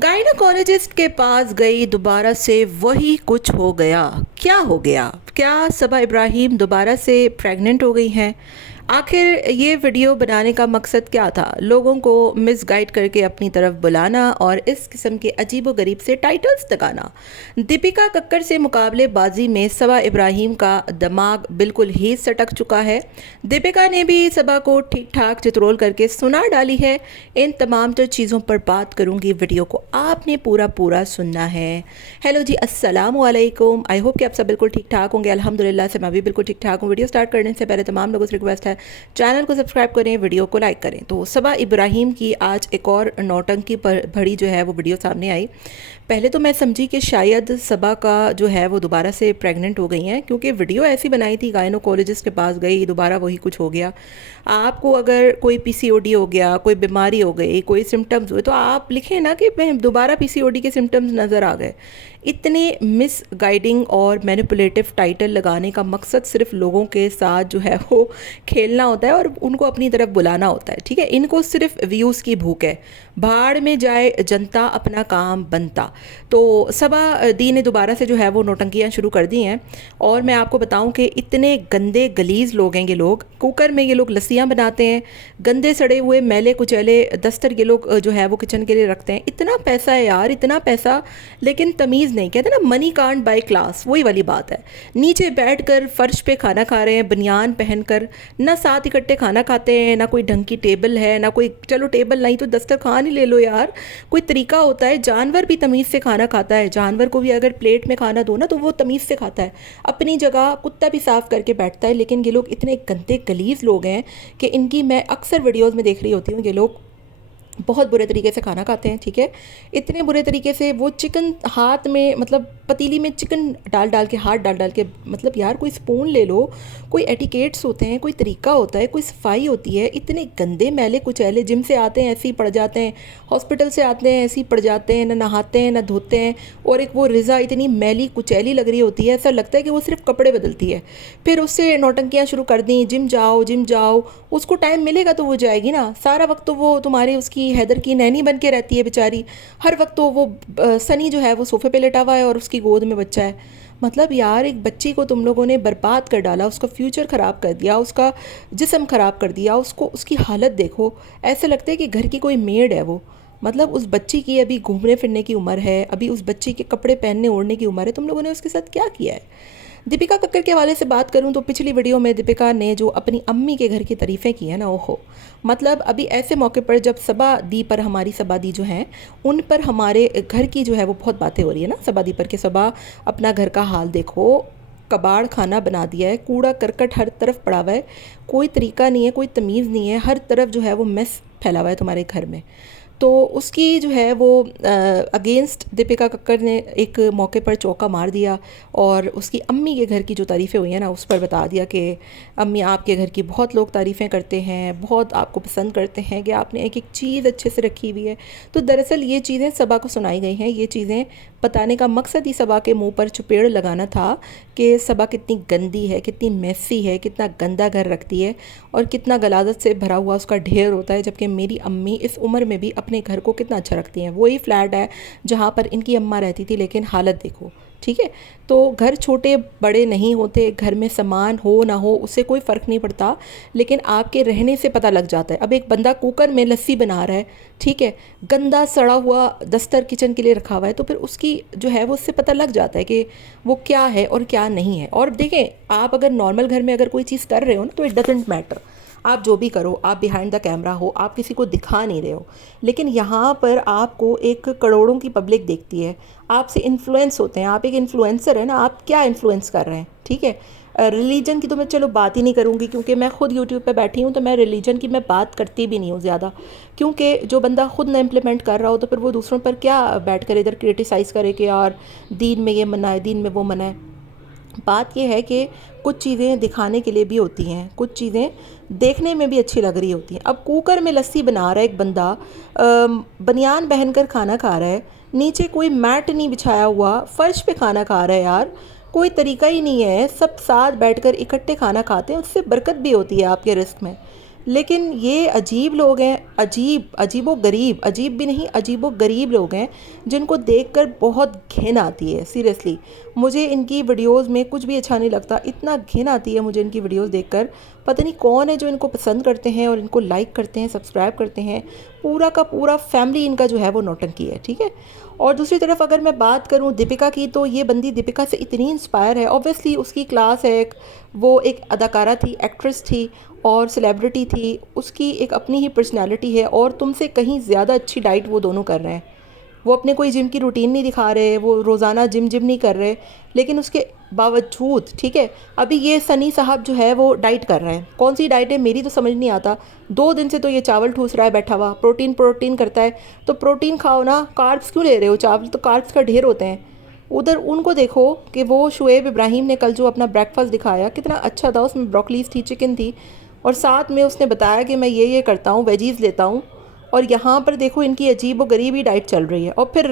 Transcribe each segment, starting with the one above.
Gynaecologist के पास गई, दोबारा से वही कुछ हो गया। क्या हो गया? क्या सबा इब्राहिम दोबारा से प्रेग्नेंट हो गई हैं? आखिर ये वीडियो बनाने का मकसद क्या था? लोगों को मिसगाइड करके अपनी तरफ बुलाना और इस किस्म के अजीबोगरीब से टाइटल्स लगाना। दीपिका कक्कर से मुकाबलेबाजी में सबा इब्राहिम का दिमाग बिल्कुल ही सटक चुका है। दीपिका ने भी सबा को ठीक ठाक चित्रोल करके सुना डाली है। इन तमाम तो चीज़ों पर बात करूंगी, वीडियो को आपने पूरा पूरा सुनना है। हेलो जी, अस्सलाम वालेकुम। आई होप कि आप सब बिल्कुल ठीक ठाक होंगे। अल्हम्दुलिल्लाह से मैं भी बिल्कुल ठीक ठाक हूँ। वीडियो स्टार्ट करने से पहले तमाम लोगों से रिक्वेस्ट है, चैनल को सब्सक्राइब करें, वीडियो को लाइक करें। तो सबा इब्राहिम की आज एक और नौटंकी पर भरी जो है वो वीडियो सामने आई। पहले तो मैं समझी कि शायद सबा का जो है वो दोबारा से प्रेग्नेंट हो गई हैं, क्योंकि वीडियो ऐसी बनाई थी, गायनोकोलॉजिस्ट के पास गई, दोबारा वही कुछ हो गया। आपको अगर कोई पीसीओडी हो गया, कोई बीमारी हो गई, कोई सिम्टम्स हुए, तो आप लिखें ना कि दोबारा पीसीओडी के सिम्टम्स नज़र आ गए। इतने मिस गाइडिंग और मैनिपुलेटिव टाइटल लगाने का मकसद सिर्फ लोगों के साथ जो है वो खेलना होता है और उनको अपनी तरफ बुलाना होता है। ठीक है, इनको सिर्फ व्यूज़ की भूख है। भाड़ में जाए जनता, अपना काम बनता। तो सबा दी ने दोबारा से जो है वो नौटंकियाँ शुरू कर दी हैं। और मैं आपको बताऊं कि इतने गंदे गलीज़ लोग हैं ये लोग। कुकर में ये लोग लस्सियाँ बनाते हैं, गंदे सड़े हुए मैले कुचैले दस्तर ये लोग जो है वो किचन के लिए रखते हैं। इतना पैसा है यार, इतना पैसा, लेकिन तमीज़ नहीं। कहते ना, मनी कांट बाय क्लास, वही वाली बात है। नीचे बैठकर फर्श पे खाना खा रहे हैं, बनियान पहनकर। ना साथ इकट्ठे खाना खाते हैं, ना कोई ढंग की टेबल है, ना कोई, चलो टेबल नहीं तो दस्तरखान ही ले लो यार। कोई तरीका होता है। जानवर भी तमीज़ से खाना खाता है। जानवर को भी अगर प्लेट में खाना दो ना तो वो तमीज़ से खाता है। अपनी जगह कुत्ता भी साफ़ करके बैठता है। लेकिन ये लोग इतने गंदे गलीज़ लोग हैं कि इनकी मैं अक्सर वीडियोज़ में देख रही होती हूँ। ये लोग बहुत बुरे तरीके से खाना खाते हैं। ठीक है, इतने बुरे तरीके से वो चिकन हाथ में, मतलब पतीली में चिकन डाल डाल के, हाथ डाल डाल के, मतलब यार कोई स्पून ले लो, कोई एटिकेट्स होते हैं, कोई तरीका होता है, कोई सफाई होती है। इतने गंदे मैले कुचैले, जिम से आते हैं ऐसे ही पड़ जाते हैं, हॉस्पिटल से आते हैं ऐसे ही पड़ जाते हैं, ना नहाते हैं ना धोते हैं। और एक वो रिज़ा इतनी मैली कुचैली लग रही होती है, ऐसा लगता है कि वो सिर्फ कपड़े बदलती है। फिर उससे नौटंकियाँ शुरू कर दी, जिम जाओ जिम जाओ। उसको टाइम मिलेगा तो वो जाएगी ना, सारा वक्त तो वो तुम्हारी उसकी हैदर की नैनी बन के रहती है बेचारी। हर वक्त तो वो सनी जो है वो सोफे पे लेटा हुआ है और उसकी गोद में बच्चा है। मतलब यार, एक बच्ची को तुम लोगों ने बर्बाद कर डाला, उसका फ्यूचर ख़राब कर दिया, उसका जिस्म ख़राब कर दिया, उसको, उसकी हालत देखो। ऐसे लगता है कि घर की कोई मेड है वो। मतलब उस बच्ची की अभी घूमने फिरने की उम्र है, अभी उस बच्ची के कपड़े पहनने ओढ़ने की उम्र है। तुम लोगों ने उसके साथ क्या किया है? दीपिका कक्कर के हवाले से बात करूं तो पिछली वीडियो में दीपिका ने जो अपनी अम्मी के घर की तारीफ़ें की हैं ना, ओहो, मतलब अभी ऐसे मौके पर जब सबा दी पर, हमारी सबा दी जो हैं, उन पर हमारे घर की जो है वो बहुत बातें हो रही है ना सबा दी पर, कि सबा अपना घर का हाल देखो, कबाड़ खाना बना दिया है, कूड़ा करकट हर तरफ पड़ा हुआ है, कोई तरीका नहीं है, कोई तमीज़ नहीं है, हर तरफ जो है वो मेस फैला हुआ है तुम्हारे घर में। तो उसकी जो है वो अगेंस्ट दीपिका कक्कर ने एक मौके पर चौका मार दिया और उसकी अम्मी के घर की जो तारीफ़ें हुई हैं ना, उस पर बता दिया कि अम्मी, आपके घर की बहुत लोग तारीफ़ें करते हैं, बहुत आपको पसंद करते हैं कि आपने एक एक चीज़ अच्छे से रखी हुई है। तो दरअसल ये चीज़ें सबा को सुनाई गई हैं। ये चीज़ें बताने का मकसद ही सबा के मुंह पर चुपेड़ लगाना था कि सबा कितनी गंदी है, कितनी मैसी है, कितना गंदा घर रखती है और कितना गलाजत से भरा हुआ उसका ढेर होता है। जबकि मेरी अम्मी इस उम्र में भी अपने घर को कितना अच्छा रखती हैं। वही फ्लैट है जहाँ पर इनकी अम्मा रहती थी, लेकिन हालत देखो। ठीक है, तो घर छोटे बड़े नहीं होते, घर में सामान हो ना हो उससे कोई फ़र्क नहीं पड़ता, लेकिन आपके रहने से पता लग जाता है। अब एक बंदा कुकर में लस्सी बना रहा है, ठीक है, गंदा सड़ा हुआ दस्तर किचन के लिए रखा हुआ है, तो फिर उसकी जो है वो उससे पता लग जाता है कि वो क्या है और क्या नहीं है। और देखें, आप अगर नॉर्मल घर में अगर कोई चीज़ कर रहे हो ना, तो इट डजेंट मैटर, आप जो भी करो, आप बिहाइंड द कैमरा हो, आप किसी को दिखा नहीं रहे हो। लेकिन यहाँ पर आपको एक करोड़ों की पब्लिक देखती है, आपसे इन्फ्लुएंस होते हैं, आप एक इन्फ्लुएंसर है ना, आप क्या इन्फ्लुएंस कर रहे हैं। ठीक है, रिलीजन की तो मैं चलो बात ही नहीं करूँगी, क्योंकि मैं खुद यूट्यूब पे बैठी हूँ, तो मैं रिलीजन की मैं बात करती भी नहीं हूँ ज़्यादा। क्योंकि जो बंदा खुद ना इम्प्लीमेंट कर रहा हो तो फिर वो दूसरों पर क्या बैठ कर इधर क्रिटिसाइज़ करे कि यार दीन में ये मना है, दीन में वो मना है। बात यह है कि कुछ चीज़ें दिखाने के लिए भी होती हैं, कुछ चीज़ें देखने में भी अच्छी लग रही होती हैं। अब कुकर में लस्सी बना रहा है एक बंदा, बनियान पहनकर खाना खा रहा है, नीचे कोई मैट नहीं बिछाया हुआ, फर्श पे खाना खा रहा है यार, कोई तरीका ही नहीं है। सब साथ बैठकर इकट्ठे खाना खाते हैं, उससे बरकत भी होती है आपके रिस्क में। लेकिन ये अजीब लोग हैं, अजीबो गरीब, अजीब भी नहीं, अजीबो गरीब लोग हैं जिनको देखकर बहुत घिन आती है। सीरियसली मुझे इनकी वीडियोस में कुछ भी अच्छा नहीं लगता, इतना घिन आती है मुझे इनकी वीडियोस देखकर। पता नहीं कौन है जो इनको पसंद करते हैं और इनको लाइक करते हैं, सब्सक्राइब करते हैं। पूरा का पूरा फैमिली इनका जो है वो नौटंकी है, ठीक है। और दूसरी तरफ अगर मैं बात करूं दीपिका की, तो ये बंदी दीपिका से इतनी इंस्पायर है। ऑब्वियसली उसकी क्लास है, वो एक अदाकारा थी, एक्ट्रेस थी और सेलिब्रिटी थी, उसकी एक अपनी ही पर्सनैलिटी है और तुमसे कहीं ज़्यादा अच्छी डाइट वो दोनों कर रहे हैं। वो अपने कोई जिम की रूटीन नहीं दिखा रहे, वो रोज़ाना जिम नहीं कर रहे, लेकिन उसके बावजूद, ठीक है, अभी ये सनी साहब जो है वो डाइट कर रहे हैं। कौन सी डाइट है मेरी तो समझ नहीं आता। 2 दिन से तो ये चावल ठूस रहा है बैठा हुआ, प्रोटीन करता है। तो प्रोटीन खाओ ना, कार्ब्स क्यों ले रहे हो? चावल तो कार्ब्स का ढेर होते हैं। उधर उनको देखो कि वो शुएब इब्राहिम ने कल जो अपना ब्रेकफास्ट दिखाया कितना अच्छा था, उसमें ब्रोकलीज थी, चिकन थी और साथ में उसने बताया कि मैं ये करता हूँ, वेजीज़ लेता हूँ। और यहाँ पर देखो इनकी अजीब व गरीबी डाइट चल रही है। और फिर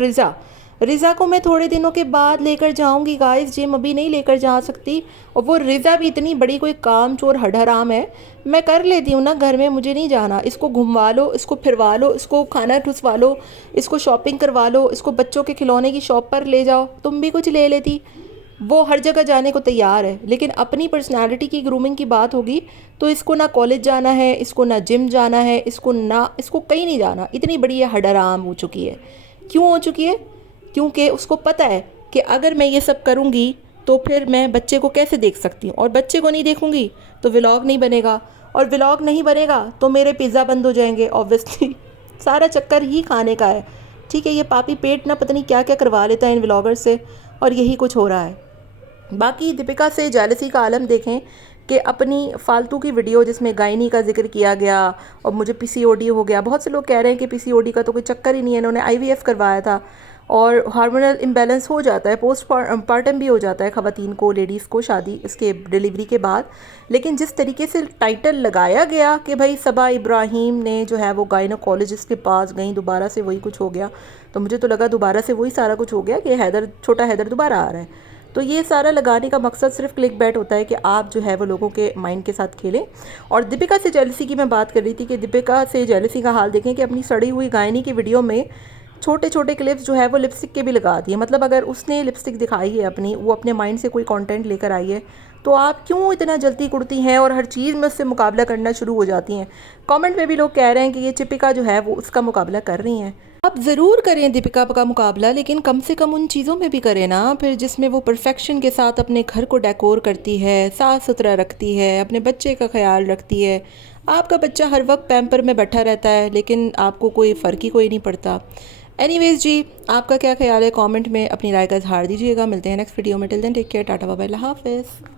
रिज़ा को मैं थोड़े दिनों के बाद लेकर जाऊंगी गाइस, जिम अभी नहीं लेकर जा सकती। और वो रिज़ा भी इतनी बड़ी कोई काम चोर हडहराम है, मैं कर लेती हूँ ना घर में, मुझे नहीं जाना। इसको घुमवा लो, इसको फिरवा लो, इसको खाना ठुसवा लो, इसको शॉपिंग करवा लो, इसको बच्चों के खिलौने की शॉप पर ले जाओ, तुम भी कुछ ले लेती। वो हर जगह जाने को तैयार है, लेकिन अपनी पर्सनालिटी की ग्रूमिंग की बात होगी तो इसको ना कॉलेज जाना है, इसको ना जिम जाना है, इसको कहीं नहीं जाना। इतनी बड़ी ये हडराम हो चुकी है। क्यों हो चुकी है? क्योंकि उसको पता है कि अगर मैं ये सब करूँगी तो फिर मैं बच्चे को कैसे देख सकती हूँ, और बच्चे को नहीं देखूँगी तो व्लॉग नहीं बनेगा, और व्लॉग नहीं बनेगा तो मेरे पिज़्ज़ा बंद हो जाएंगे ऑब्वियसली। सारा चक्कर ही खाने का है, ठीक है। ये पापी पेट ना पता नहीं क्या क्या करवा लेता है इन व्लॉगर से, और यही कुछ हो रहा है। बाकी दीपिका से जेलसी का आलम देखें कि अपनी फालतू की वीडियो जिसमें गायनी का जिक्र किया गया और मुझे पीसीओडी हो गया। बहुत से लोग कह रहे हैं कि पीसीओडी का तो कोई चक्कर ही नहीं है, इन्होंने आईवीएफ करवाया था और हार्मोनल इम्बैलेंस हो जाता है, पोस्ट पार्टम भी हो जाता है ख़वातीन को, लेडीज़ को शादी इसके डिलीवरी के बाद। लेकिन जिस तरीके से टाइटल लगाया गया कि भाई सबा इब्राहिम ने जो है वो गायनोकोलॉजिस्ट के पास गई, दोबारा से वही कुछ हो गया, तो मुझे तो लगा दोबारा से वही सारा कुछ हो गया कि छोटा हैदर दोबारा आ रहा है। तो ये सारा लगाने का मकसद सिर्फ क्लिक बैट होता है कि आप जो है वो लोगों के माइंड के साथ खेलें। और दीपिका से जेलसी की मैं बात कर रही थी कि दीपिका से जेलसी का हाल देखें कि अपनी सड़ी हुई गायनी की वीडियो में छोटे छोटे क्लिप्स जो है वो लिपस्टिक के भी लगा दिए। मतलब अगर उसने लिपस्टिक दिखाई है अपनी, वो अपने माइंड से कोई कंटेंट लेकर आई है, तो आप क्यों इतना जल्दी कुड़ती हैं और हर चीज़ में उससे मुकाबला करना शुरू हो जाती हैं। कमेंट में भी लोग कह रहे हैं कि ये दीपिका जो है वो उसका मुकाबला कर रही हैं। आप ज़रूर करें दीपिका का मुकाबला, लेकिन कम से कम उन चीज़ों में भी करें ना फिर जिसमें वो परफेक्शन के साथ अपने घर को डेकोर करती है, साफ़ सुथरा रखती है, अपने बच्चे का ख्याल रखती है। आपका बच्चा हर वक्त पैम्पर में बैठा रहता है, लेकिन आपको कोई फ़र्क ही कोई नहीं पड़ता। एनीवेज जी, आपका क्या ख्याल है? कमेंट में अपनी राय का इजहार दीजिएगा। मिलते हैं नेक्स्ट वीडियो में। Till then take care, tata bye bye, अल्लाह हाफ़िज़।